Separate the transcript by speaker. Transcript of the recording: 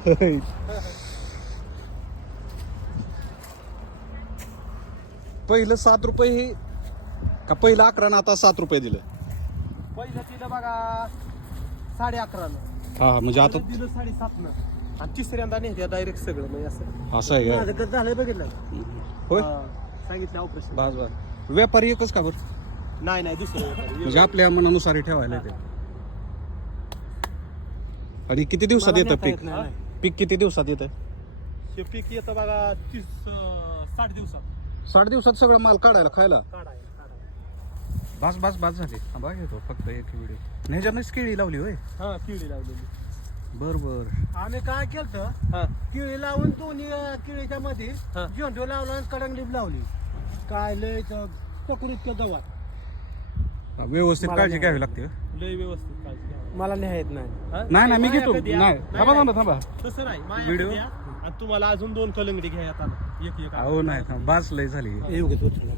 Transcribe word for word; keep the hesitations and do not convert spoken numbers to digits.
Speaker 1: पहिलं सात रुपये हे का पहिलं अकरा ना आता सात रुपये दिलं?
Speaker 2: पहिलं दिलं बघा साडे अकरानं,
Speaker 1: हा हा, म्हणजे आता
Speaker 2: दिलं साडेसातनं आणि तिसऱ्यांदा नेत्या डायरेक्ट सगळं म्हणजे असं
Speaker 1: असं आहे
Speaker 2: माझं
Speaker 1: का?
Speaker 2: कसं झालंय बघितलं
Speaker 1: होय.
Speaker 2: हा, सांगितलं ऑपरेशन.
Speaker 1: बस बस. व्यापारी एकच का बरं?
Speaker 2: नाही नाही दुसरं
Speaker 1: म्हणजे आपल्या मनानुसार हे ठेवायला येते. आणि किती दिवसात
Speaker 2: मला
Speaker 1: येतं
Speaker 2: नेता
Speaker 1: पीक?
Speaker 2: येत नाही.
Speaker 1: पीक किती दिवसात येतं?
Speaker 2: हे पीक येतं बघा तीस अं, साठ दिवसात
Speaker 1: साठ दिवसात सगळं माल काढायला खायला?
Speaker 2: काढाय काढाय
Speaker 1: बस बस बस झाली. थांबा घेतो फक्त एक व्हिडिओ. ह्याच्यानंच केळी लावली होय?
Speaker 2: हा किळी लावलेली.
Speaker 1: बर बर.
Speaker 2: आम्ही काय केलं
Speaker 3: हा
Speaker 2: किळी लावून दोन्ही अं, किळीच्या मध्ये
Speaker 3: हा.
Speaker 2: झेंडू लावला आणि कडंगलीब लावली. काय लय टकुर इतकं जवळ
Speaker 1: व्यवस्थित
Speaker 2: मला
Speaker 1: काळजी
Speaker 2: नाही.
Speaker 1: घ्यावी लागते.
Speaker 3: लय व्यवस्थित काळजी घ्यावी.
Speaker 2: मला न्यायत नाही.
Speaker 3: हा?
Speaker 1: नाही नाही मी
Speaker 3: माया
Speaker 1: घेतो.
Speaker 3: कधी
Speaker 1: नाही
Speaker 3: या?
Speaker 1: थांबा थांबा थांबा.
Speaker 3: तसं नाही माया
Speaker 1: व्हिडिओ?
Speaker 3: कधी या? आणि तुम्हाला अजून दोन कलंगडी घ्या आता एक एक
Speaker 1: अहो नाही थांबा. बास लय झाली.
Speaker 2: एवढंच उचललं.